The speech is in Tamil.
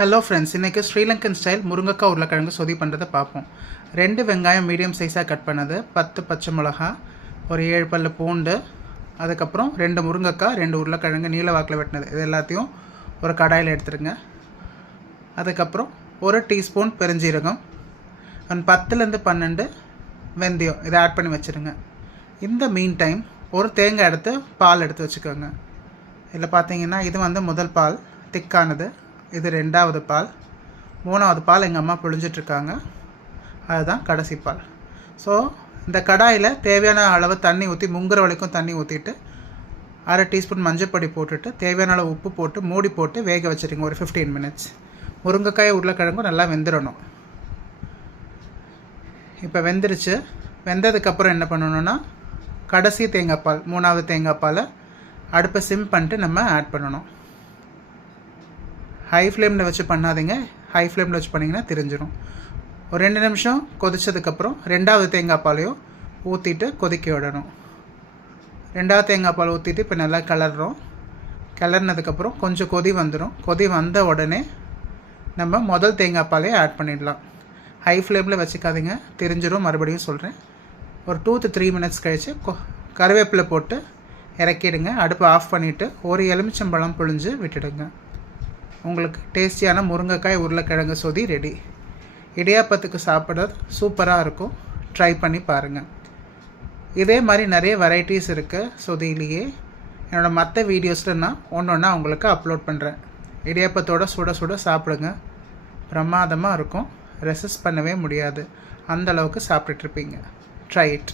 ஹலோ ஃப்ரெண்ட்ஸ், இன்றைக்கி ஸ்ரீலங்கன் ஸ்டைல் முருங்கைக்காய் உருளைக்கிழங்கு சொதி பண்ணுறதை பார்ப்போம். 2 வெங்காயம் மீடியம் சைஸாக கட் பண்ணது, 10 பச்சை மிளகா, ஒரு 7 பல்லு பூண்டு, அதுக்கப்புறம் 2 முருங்கைக்காய், 2 உருளைக்கிழங்கு நீல வாக்கில் வெட்டினது. இது எல்லாத்தையும் ஒரு கடாயில் எடுத்துருங்க. அதுக்கப்புறம் 1 டீஸ்பூன் பெருஞ்சீரகம், 10லேருந்து 12 வெந்தயம் இதை ஆட் பண்ணி வச்சுருங்க. இந்த மீன் டைம் ஒரு தேங்காய் எடுத்து பால் எடுத்து வச்சுக்கோங்க. இதில் பார்த்தீங்கன்னா இது முதல் பால் திக்கானது, இது 2வது பால், 3வது பால் எங்கள் அம்மா புழிஞ்சிட்ருக்காங்க, அதுதான் கடைசி பால். ஸோ இந்த கடாயில் தேவையான அளவு தண்ணி ஊற்றி முங்குற வரைக்கும் தண்ணி ஊற்றிட்டு 1/2 டீஸ்பூன் மஞ்சள் போட்டுட்டு தேவையான அளவு உப்பு போட்டு மூடி போட்டு வேக வச்சுருங்க ஒரு 15 மினிட்ஸ். முருங்கைக்காய் உருளைக்கிழங்கும் நல்லா வெந்துடணும். இப்போ வெந்துருச்சு. வெந்ததுக்கப்புறம் என்ன பண்ணணுன்னா கடைசி தேங்காய் பால் 3வது தேங்காய் பாலை அடுப்பை சிம் பண்ணிட்டு நம்ம ஆட் பண்ணணும். ஹை ஃப்ளேமில் வச்சு பண்ணாதீங்க, ஹை ஃப்ளேமில் வச்சு பண்ணிங்கன்னா தெரிஞ்சிடும். ஒரு 2 நிமிஷம் கொதித்ததுக்கப்புறம் 2வது தேங்காய் பாலையும் ஊற்றிட்டு கொதிக்க விடணும். 2வது தேங்காய் பால் ஊற்றிட்டு இப்போ நல்லா கிளறினதுக்கப்புறம் கொஞ்சம் கொதி வந்துடும். கொதி வந்த உடனே நம்ம முதல் தேங்காய் பாலையை ஆட் பண்ணிடலாம். ஹை ஃப்ளேமில் வச்சுக்காதீங்க, தெரிஞ்சிடும். மறுபடியும் சொல்கிறேன். ஒரு 2 to 3 மினிட்ஸ் கழித்து கருவேப்பிலை போட்டு இறக்கிடுங்க. அடுப்பை ஆஃப் பண்ணிவிட்டு ஒரு எலுமிச்சம்பழம் புழிஞ்சு விட்டுடுங்க. உங்களுக்கு டேஸ்டியான முருங்கைக்காய் உருளைக்கிழங்கு சொதி ரெடி. இடியாப்பத்துக்கு சாப்பிட்றது சூப்பராக இருக்கும். ட்ரை பண்ணி பாருங்கள். இதே மாதிரி நிறைய வெரைட்டிஸ் இருக்குது சொதியிலேயே. என்னோடய மற்ற வீடியோஸில் நான் ஒன்று உங்களுக்கு அப்லோட் பண்ணுறேன். இடியாப்பத்தோட சுட சுட சாப்பிடுங்க, பிரமாதமாக இருக்கும். ரெசிஸ்ட் பண்ணவே முடியாது, அந்தளவுக்கு சாப்பிட்டுட்ருப்பீங்க. Try it.